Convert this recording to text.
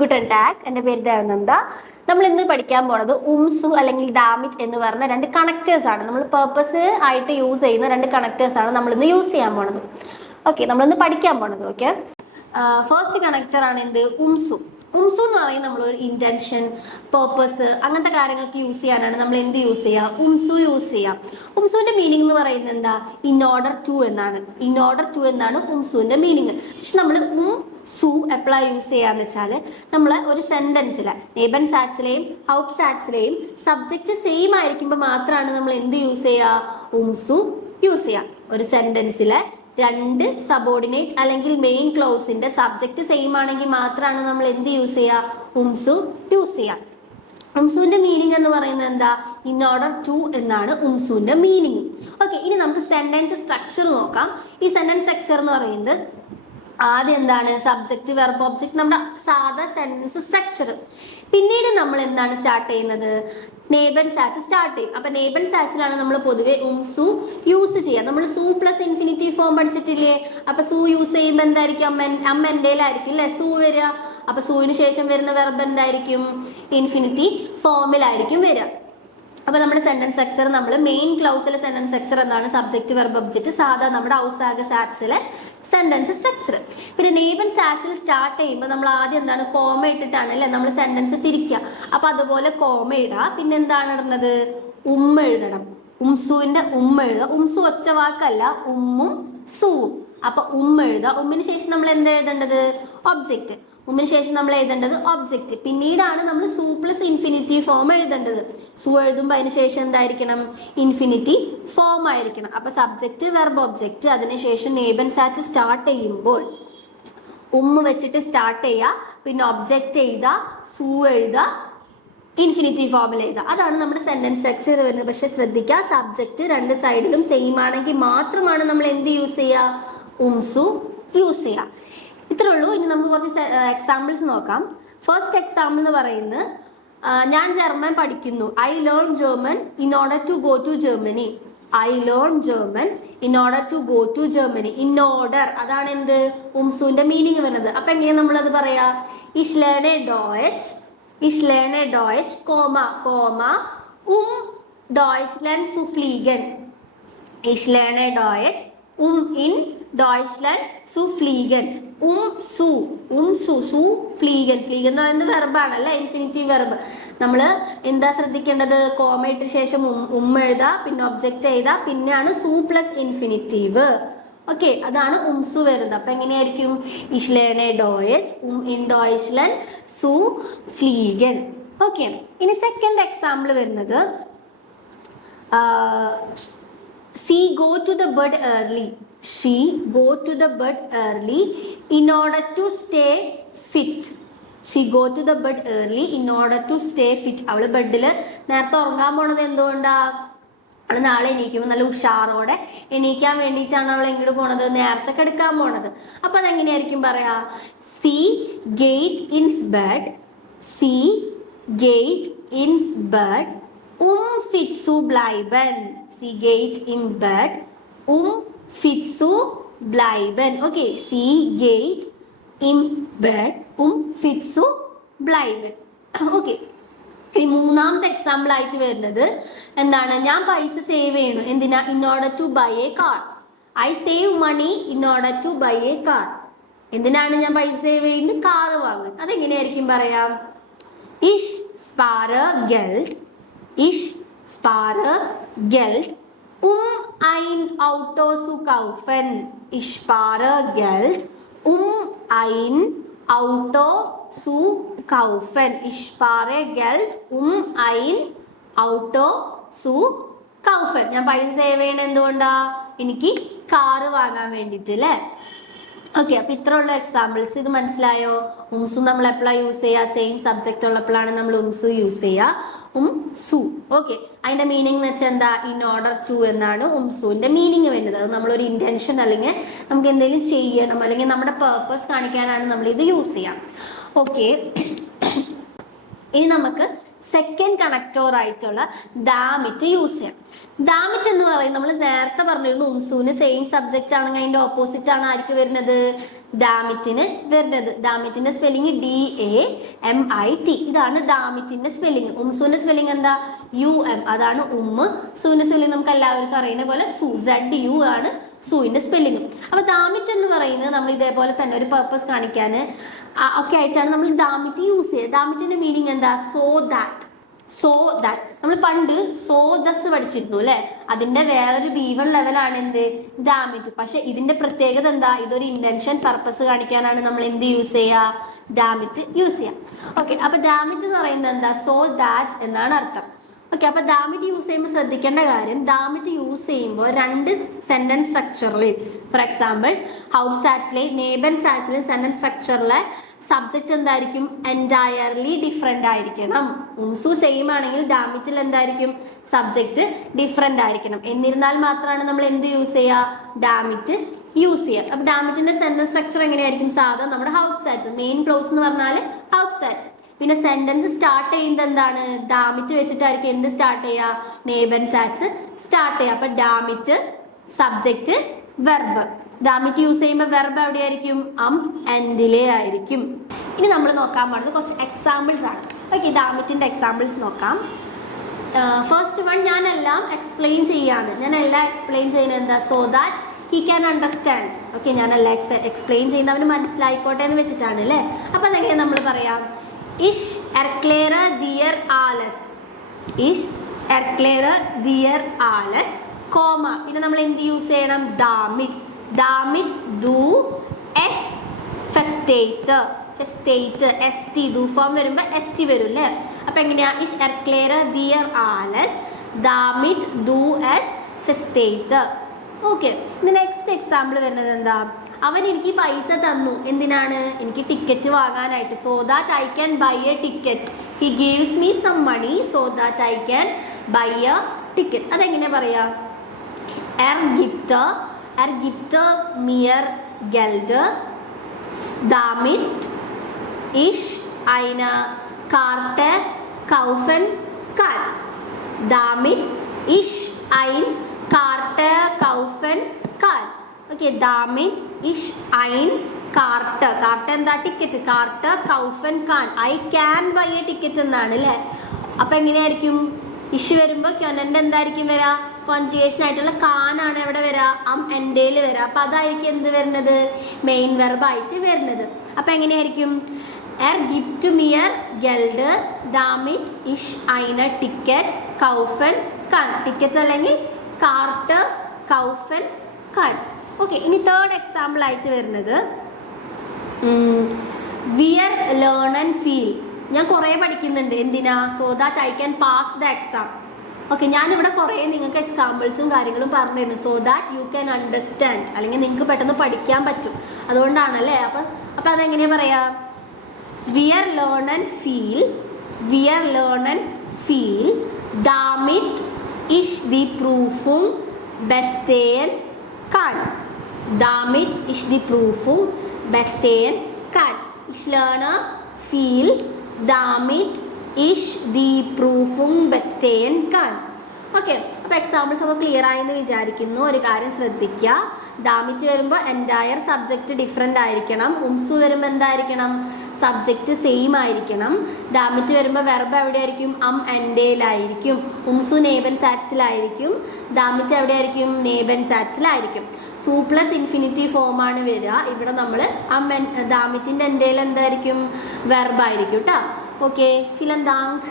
ഗുഡൻ tag. എൻ്റെ പേര് ദേവനന്ദ. നമ്മൾ ഇന്ന് പഠിക്കാൻ പോണത് ഉംസു അല്ലെങ്കിൽ ഡാമിറ്റ് എന്ന് പറഞ്ഞ രണ്ട് കണക്റ്റേഴ്സ് ആണ്. നമ്മൾ പേർപ്പസ് ആയിട്ട് യൂസ് ചെയ്യുന്ന രണ്ട് കണക്റ്റേഴ്സ് ആണ് നമ്മൾ ഇന്ന് യൂസ് ചെയ്യാൻ പോണത്. ഓക്കെ, നമ്മളിന്ന് പഠിക്കാൻ പോണത്. ഓക്കെ, ഫസ്റ്റ് കണക്റ്റർ ആണ് എന്ത്? ഉംസു. ഉംസു എന്ന് പറയുന്നത് നമ്മളൊരു ഇന്റൻഷൻ, പേർപ്പസ് അങ്ങനത്തെ കാര്യങ്ങൾക്ക് യൂസ് ചെയ്യാനാണ് നമ്മൾ എന്ത് യൂസ് ചെയ്യുക? ഉംസു യൂസ് ചെയ്യാം. ഉംസുവിന്റെ മീനിങ് എന്ന് പറയുന്നത് എന്താ? ഇൻ ഓർഡർ ടു എന്നാണ്. ഇൻ ഓർഡർ ടു എന്നാണ് ഉംസുവിന്റെ മീനിങ്. പക്ഷെ നമ്മൾ സു എപ്പോഴാണ് യൂസ് ചെയ്യാന്ന് വെച്ചാൽ നമ്മൾ ഒരു സെന്റൻസിലെ നേബൻ സാറ്റ്സിലെയും ഹൗപ്പ് സാറ്റ്സിലെയും സബ്ജക്റ്റ് സെയിം ആയിരിക്കുമ്പോൾ മാത്രമാണ് നമ്മൾ എന്ത് യൂസ് ചെയ്യുക? ഉംസു യൂസ് ചെയ്യുക. ഒരു സെന്റൻസിലെ രണ്ട് സബോർഡിനേറ്റ് അല്ലെങ്കിൽ മെയിൻ ക്ലോസിന്റെ സബ്ജക്റ്റ് സെയിം ആണെങ്കിൽ മാത്രമാണ് നമ്മൾ എന്ത് യൂസ് ചെയ്യുക? ഉംസു യൂസ് ചെയ്യുക. ഉംസുവിന്റെ മീനിങ് എന്ന് പറയുന്നത് എന്താ? ഇൻ ഓർഡർ ടു എന്നാണ് ഉംസുവിന്റെ മീനിങ്. ഓക്കെ, ഇനി നമുക്ക് സെന്റൻസ് സ്ട്രക്ചർ നോക്കാം. ഈ സെന്റൻസ് സ്ട്രക്ചർ എന്ന് പറയുന്നത് ആദ്യം എന്താണ്? സബ്ജക്റ്റ്, വെർബ്, ഒബ്ജക്റ്റ്, നമ്മുടെ സാധാ സെന്റൻസ് സ്ട്രക്ചർ. പിന്നീട് നമ്മൾ എന്താണ് സ്റ്റാർട്ട് ചെയ്യുന്നത്? നേബൻ സാറ്റ്സ് സ്റ്റാർട്ട് ചെയ്യും. അപ്പൊ നേബൻ സാറ്റ്സിലാണ് നമ്മൾ പൊതുവെ ഉംസു യൂസ് ചെയ്യുക. നമ്മൾ സു പ്ലസ് ഇൻഫിനിറ്റീവ് ഫോം പഠിച്ചിട്ടില്ലേ? അപ്പൊ സു യൂസ് ചെയ്യുമ്പോൾ എന്തായിരിക്കും? അമ്മ എൻ്റെയിലായിരിക്കും അല്ലെ സു വരിക. അപ്പൊ സൂവിന് ശേഷം വരുന്ന വെർബ് എന്തായിരിക്കും? ഇൻഫിനിറ്റി ഫോമിലായിരിക്കും വരിക. അപ്പൊ നമ്മുടെ സെന്റൻസ് സ്ട്രക്ചർ, നമ്മൾ മെയിൻ ക്ലൗസിലെ സെന്റൻസ് സ്ട്രക്ചർ എന്താണ്? സബ്ജക്റ്റ്, വെർബ്, ഒബ്ജക്റ്റ്, സാധാ നമ്മുടെ ഔസാഗ സാറ്റ്സിലെ സെന്റൻസ് സ്ട്രക്ചർ. പിന്നെ നേബൻ സാറ്റ്സിൽ സ്റ്റാർട്ട് ചെയ്യുമ്പോൾ നമ്മൾ ആദ്യം എന്താണ്? കോമ ഇട്ടിട്ടാണ് അല്ലെ നമ്മൾ സെന്റൻസ് തിരിക്കുക. അപ്പൊ അതുപോലെ കോമ ഇടുക. പിന്നെ എന്താണ് ഇടുന്നത്? ഉമ്മ എഴുതണം. ഉംസുവിന്റെ ഉമ്മ എഴുതുക. ഉംസു ഒറ്റ വാക്കല്ല, ഉമ്മും സുവും. അപ്പൊ ഉമ്മ എഴുതുക. ഉമ്മിന് ശേഷം നമ്മൾ എന്താ എഴുതേണ്ടത്? ഒബ്ജക്റ്റ്. ഉമ്മിന് ശേഷം നമ്മൾ എഴുതേണ്ടത് ഒബ്ജക്റ്റ്. പിന്നീടാണ് നമ്മൾ സു പ്ലസ് ഇൻഫിനിറ്റി ഫോം എഴുതേണ്ടത്. സു എഴുതുമ്പോൾ അതിന് ശേഷം എന്തായിരിക്കണം? ഇൻഫിനിറ്റി ഫോം ആയിരിക്കണം. അപ്പൊ സബ്ജക്റ്റ്, വെർബ്, ഒബ്ജക്റ്റ്, അതിനുശേഷം നേബൻ സാറ്റ് സ്റ്റാർട്ട് ചെയ്യുമ്പോൾ ഉമ്മ വെച്ചിട്ട് സ്റ്റാർട്ട് ചെയ്യുക. പിന്നെ ഒബ്ജക്റ്റ് എഴുതുക, സു എഴുതുക, ഇൻഫിനിറ്റി ഫോമിൽ എഴുതുക. അതാണ് നമ്മുടെ സെന്റൻസ് സ്ട്രക്ചർ വരുന്നത്. പക്ഷെ ശ്രദ്ധിക്കുക, സബ്ജക്റ്റ് രണ്ട് സൈഡിലും സെയിം ആണെങ്കിൽ മാത്രമാണ് നമ്മൾ എന്ത് യൂസ് ചെയ്യുക? ഉംസു യൂസ് ചെയ്യുക. ഇത്രേ ഉള്ളൂ. ഇനി നമുക്ക് കുറച്ച് എക്സാമ്പിൾസ് നോക്കാം. ഫസ്റ്റ് എക്സാമ്പിൾ എന്ന് പറയുന്നത്, ഞാൻ ജർമ്മൻ പഠിക്കുന്നു. I learn German in order to go to Germany. I learn German in order to go to Germany. In order, അതാണ് എന്ത്? ഉംസുവിന്റെ മീനിങ് വരുന്നത്. അപ്പൊ എങ്ങനെയാ നമ്മളത് പറയാ? Ich lerne Deutsch, ich lerne Deutsch, Komma, Deutschland zu fliegen. Ich lerne Deutsch, in Deutschland zu fliegen. Zu fliegen. Fliegen എന്ന് പറയുന്നത് വെർബാണ് അല്ലെ, ഇൻഫിനിറ്റീവ് വെർബ്. നമ്മൾ എന്താ ശ്രദ്ധിക്കേണ്ടത്? കോമ ഇട്ട ശേഷം എഴുതാ, പിന്നെ ഒബ്ജക്റ്റ് എഴുതാ, പിന്നെയാണ് സു പ്ലസ് ഇൻഫിനിറ്റീവ്. ഓക്കെ, അതാണ് ഉംസു വരുന്നത്. അപ്പൊ എങ്ങനെയായിരിക്കും? Ich lerne Deutsch, in Deutschland zu fliegen. Okay, ഇനി സെക്കൻഡ് എക്സാമ്പിൾ വരുന്നത്, she go to the bed early. She go to the bed early in order to stay fit. She go to the bed early in order to stay fit. അവള് ബെഡിൽ നേരത്തെ ഉറങ്ങാൻ പോണത് എന്തുകൊണ്ടാ? അവൾ നാളെ എണീക്കുമ്പോൾ നല്ല ഉഷാറോടെ എണീക്കാൻ വേണ്ടിയിട്ടാണ് അവൾ എങ്ങോട്ട് പോണത്? നേരത്തെ കിടക്കാൻ പോണത്. അപ്പൊ അതെങ്ങനെയായിരിക്കും പറയാ? സി ഗേറ്റ് ഇൻസ് ബെഡ്, സി ഗേറ്റ് ഇൻസ് bed, fit zu bleiben. Sie geht im Bett, fit zu bleiben. Okay, sie geht im Bett, fit zu bleiben. Okay, ഈ മൂന്നാമത്തെ എക്സാമ്പിൾ ആയിട്ട് വരുന്നത് എന്താണ്? ഞാൻ പൈസ സേവ് ചെയ്യണു. എന്തിനാ? In order to buy a car. I save money in order to buy a car. എന്തിനാണ് ഞാൻ പൈസ സേവ് ചെയ്യുന്നത്? കാറ് വാങ്ങാൻ. അതെങ്ങനെയായിരിക്കും പറയാം? Ich spare Geld, ich spare Geld, ein Auto zu kaufen. Ich spare Geld, ein Auto zu kaufen. Ich spare Geld, ein Auto zu kaufen. ഞാൻ പൈസ save ചെയ്യണത് എന്തുകൊണ്ടാ? എനിക്ക് കാറ് വാങ്ങാൻ വേണ്ടിയിട്ട് അല്ലേ. ഓക്കെ, അപ്പൊ ഇത്ര ഉള്ള എക്സാമ്പിൾസ്. ഇത് മനസ്സിലായോ? ഉംസു നമ്മൾ എപ്പോഴാണ് യൂസ് ചെയ്യുക? സെയിം സബ്ജക്റ്റ് ഉള്ളപ്പോഴാണ് നമ്മൾ ഉംസു യൂസ് ചെയ്യുക. സു. ഓക്കെ, അതിന്റെ മീനിങ് എന്ന് വെച്ചാൽ എന്താ? ഇൻ ഓർഡർ ടു എന്നാണ് ഉംസുവിന്റെ മീനിങ് വരുന്നത്. അത് നമ്മളൊരു ഇന്റൻഷൻ അല്ലെങ്കിൽ നമുക്ക് എന്തെങ്കിലും ചെയ്യണം അല്ലെങ്കിൽ നമ്മുടെ പേർപ്പസ് കാണിക്കാനാണ് നമ്മൾ ഇത് യൂസ് ചെയ്യാം. ഓക്കെ, ഇനി നമുക്ക് സെക്കൻഡ് കണക്ടോർ ആയിട്ടുള്ള ഡാമിറ്റ് യൂസ് ചെയ്യാം. ഡാമിറ്റ് എന്ന് പറയുന്നത് നമ്മൾ നേരത്തെ പറഞ്ഞിരുന്നു ഉംസുവിന് സെയിം സബ്ജക്റ്റ് ആണെങ്കിൽ അതിന്റെ ഓപ്പോസിറ്റ് ആണ് ആർക്ക് വരുന്നത്? ഡാമിറ്റിന് വരുന്നത്. ഡാമിറ്റിന്റെ സ്പെല്ലിംഗ് DAMIT. ഇതാണ് ഡാമിറ്റിന്റെ സ്പെല്ലിംഗ്. ഉംസുവിന്റെ സ്പെല്ലിംഗ് എന്താ? UM. അതാണ് ഉമ്മ്. സൂവിന്റെ സ്പെല്ലിംഗ് നമുക്ക് എല്ലാവർക്കും അറിയുന്ന പോലെ ZU ആണ് സൂവിന്റെ സ്പെല്ലിംഗ്. അപ്പൊ ഡാമിറ്റ് എന്ന് പറയുന്നത് നമ്മൾ ഇതേപോലെ തന്നെ ഒരു പർപ്പസ് കാണിക്കാൻ ഒക്കെ ആയിട്ടാണ് നമ്മൾ ഡാമിറ്റ് യൂസ് ചെയ്യുക. ഡാമിറ്റിന്റെ മീനിങ് എന്താ? So that. നമ്മൾ പണ്ട് ദസ് പഠിച്ചിരുന്നു അല്ലെ? അതിന്റെ വേറൊരു B1 ലെവലാണ് എന്ത്? ഡാമിറ്റ്. പക്ഷെ ഇതിന്റെ പ്രത്യേകത എന്താ? ഇതൊരു ഇന്റൻഷൻ പർപ്പസ് കാണിക്കാനാണ് നമ്മൾ എന്ത് യൂസ് ചെയ്യുക? ഡാമിറ്റ് യൂസ് ചെയ്യാം. ഓക്കെ, അപ്പൊ ഡാമിറ്റ് എന്ന് പറയുന്നത് എന്താ? സോ ദാറ്റ് എന്നാണ് അർത്ഥം. ഓക്കെ, അപ്പൊ ഡാമിറ്റ് യൂസ് ചെയ്യുമ്പോൾ ശ്രദ്ധിക്കേണ്ട കാര്യം, ഡാമിറ്റ് യൂസ് ചെയ്യുമ്പോൾ രണ്ട് സെന്റൻസ് സ്ട്രക്ചറിൽ, ഫോർ എക്സാമ്പിൾ ഹൗസ് സാറ്റ്സിലെ നേബൻ സാറ്റ്സിലെ സെന്റൻസ് സ്ട്രക്ചറിലെ സബ്ജക്റ്റ് എന്തായിരിക്കും? എൻറ്റയർലി ഡിഫറെൻ്റ് ആയിരിക്കണം. ഉംസു സെയിം ആണെങ്കിൽ ഡാമിറ്റിൽ എന്തായിരിക്കും? സബ്ജക്റ്റ് ഡിഫറെൻ്റ് ആയിരിക്കണം. എന്നിരുന്നാൽ മാത്രമാണ് നമ്മൾ എന്ത് യൂസ് ചെയ്യുക? ഡാമിറ്റ് യൂസ് ചെയ്യുക. അപ്പൊ ഡാമിറ്റിന്റെ സെന്റൻസ് സ്ട്രക്ചർ എങ്ങനെയായിരിക്കും? സാധാരണ നമ്മുടെ ഹൗസ് സാറ്റ്സ്, മെയിൻ ക്ലോസ് എന്ന് പറഞ്ഞാൽ ഹൗസ് സാറ്റ്സ്. പിന്നെ സെന്റൻസ് സ്റ്റാർട്ട് ചെയ്യുന്നത് എന്താണ്? ഡാമിറ്റ് വെച്ചിട്ടായിരിക്കും എന്ത് സ്റ്റാർട്ട് ചെയ്യുക? നേബൻ സാറ്റ്സ് സ്റ്റാർട്ട് ചെയ്യുക. അപ്പൊ dammit, subject, verb. Dammit use ചെയ്യുമ്പോൾ വെർബ് എവിടെയായിരിക്കും? എൻഡിലെ ആയിരിക്കും. ഇനി നമ്മൾ നോക്കാൻ പോകുന്നത് കുറച്ച് എക്സാമ്പിൾസ് ആണ്. ഓക്കെ, ഡാമിറ്റിന്റെ എക്സാമ്പിൾസ് നോക്കാം. ഫസ്റ്റ് വൺ, ഞാനെല്ലാം എക്സ്പ്ലെയിൻ ചെയ്യാണ്. ഞാനെല്ലാം എക്സ്പ്ലെയിൻ ചെയ്യുന്നത് എന്താ? So that he can understand. Okay, ഞാനെല്ലാം എക്സ്പ്ലെയിൻ ചെയ്യുന്ന അവന് മനസ്സിലായിക്കോട്ടെ എന്ന് വെച്ചിട്ടാണ് അല്ലേ? അപ്പൊ അതെങ്ങനെ നമ്മൾ പറയാം? ഇഷ് എർക്ലേറെ ദിയർ ആലസ്. ഇഷ് എർക്ലേറെ ദിയർ ആലസ്, കോമ. പിന്നെ നമ്മൾ എന്ത് യൂസ് ചെയ്യണം? ഡാമിറ്റ്. ഡാമിറ്റ് ദു എസ് ഫെസ്റ്റേറ്റ്. ഫെസ്റ്റേറ്റ് ST ദു ഫോം വരുമ്പോൾ ST വരും അല്ലേ? അപ്പൊ എങ്ങനെയാ? ഇഷ് എർക്ലേറെ ദിയർ ആലസ് ഡാമിറ്റ് ദു എസ് ഫെസ്റ്റേറ്റ്. ഓക്കെ, ഇനി നെക്സ്റ്റ് എക്സാമ്പിൾ വരുന്നത് എന്താ? അവൻ എനിക്ക് പൈസ തന്നു. എന്തിനാണ്? എനിക്ക് ടിക്കറ്റ് വാങ്ങാനായിട്ട്. So that I can buy a ticket. He gives me some money so that I can buy a ticket. അതെങ്ങനെ പറയാ? ഗിഫ്റ്റ് മിയർ ഗെൽഡ് damit ich eine Karte kaufen kann. Damit ich eine Karte kaufen kann. Okay, damit ich eine Karte എന്താ? Ticket. Karte kaufen kann. I can buy a ticket എന്നാണ് അല്ലേ? അപ്പൊ എങ്ങനെയായിരിക്കും? ഇഷ് വരുമ്പോൾ ക്യൊനന്റെ എന്തായിരിക്കും വരാ? കോൺജുഗേഷൻ ആയിട്ടുള്ള കാനാണ് എവിടെ വരാ? എൻഡേയിൽ വരാ. അപ്പൊ അതായിരിക്കും എന്ത് വരുന്നത്? മെയിൻ വെർബ് ആയിട്ട് വരുന്നത്. അപ്പൊ എങ്ങനെയായിരിക്കും? ഗിഫ്റ്റ് മിയർ ഗെൽഡ് ഡാമിറ്റ് ഇഷ് ഐന ടിക്കറ്റ് കൗഫൻ കാൻ. ടിക്കറ്റ് അല്ലെങ്കിൽ കാർട്ട് കൗഫൻ കാൻ. ഓക്കെ, ഇനി തേർഡ് എക്സാമ്പിൾ ആയിട്ട് വരുന്നത് വിയർ ലേൺ ആൻഡ് ഫീൽ. ഞാൻ കുറേ പഠിക്കുന്നുണ്ട്. എന്തിനാ? So that I can pass the exam. Okay, ഞാനിവിടെ കുറേ നിങ്ങൾക്ക് എക്സാമ്പിൾസും കാര്യങ്ങളും പറഞ്ഞിരുന്നു. So that you can understand, അല്ലെങ്കിൽ നിങ്ങൾക്ക് പെട്ടെന്ന് പഠിക്കാൻ പറ്റും. അതുകൊണ്ടാണല്ലേ? അപ്പം അതെങ്ങനെയാ പറയാ? Where learn and feel damn it is the പ്രൂഫും ബെസ്റ്റേൻ കാൻ. ഡാമിറ്റ് ഇഷ് ദി പ്രൂഫും ബെസ്റ്റേൻ can. Is learn feel damn it is the പ്രൂഫും ബെസ്റ്റേൻ കാൻ. ഓക്കെ, അപ്പോൾ എക്സാമ്പിൾസ് ഒക്കെ ക്ലിയർ ആയെന്ന് വിചാരിക്കുന്നു. ഒരു കാര്യം ശ്രദ്ധിക്കുക, ഡാമിറ്റ് വരുമ്പോൾ എൻറ്റയർ സബ്ജക്റ്റ് ഡിഫറെൻ്റ് ആയിരിക്കണം. ഉംസു വരുമ്പോൾ എന്തായിരിക്കണം? സബ്ജക്റ്റ് സെയിം ആയിരിക്കണം. ഡാമിറ്റ് വരുമ്പോൾ വെർബ് എവിടെയായിരിക്കും? എൻഡേയിലായിരിക്കും. ഉംസു നേബൻ സാറ്റ്സിലായിരിക്കും. ഡാമിറ്റ് എവിടെയായിരിക്കും? നേബൻ സാറ്റ്സിലായിരിക്കും. സു പ്ലസ് ഇൻഫിനിറ്റി ഫോമാണ് വരിക. ഇവിടെ നമ്മൾ ഡാമിറ്റിൻ്റെ എൻഡേയിൽ എന്തായിരിക്കും? വെർബ് ആയിരിക്കും കേട്ടോ. Okay, vielen Dank.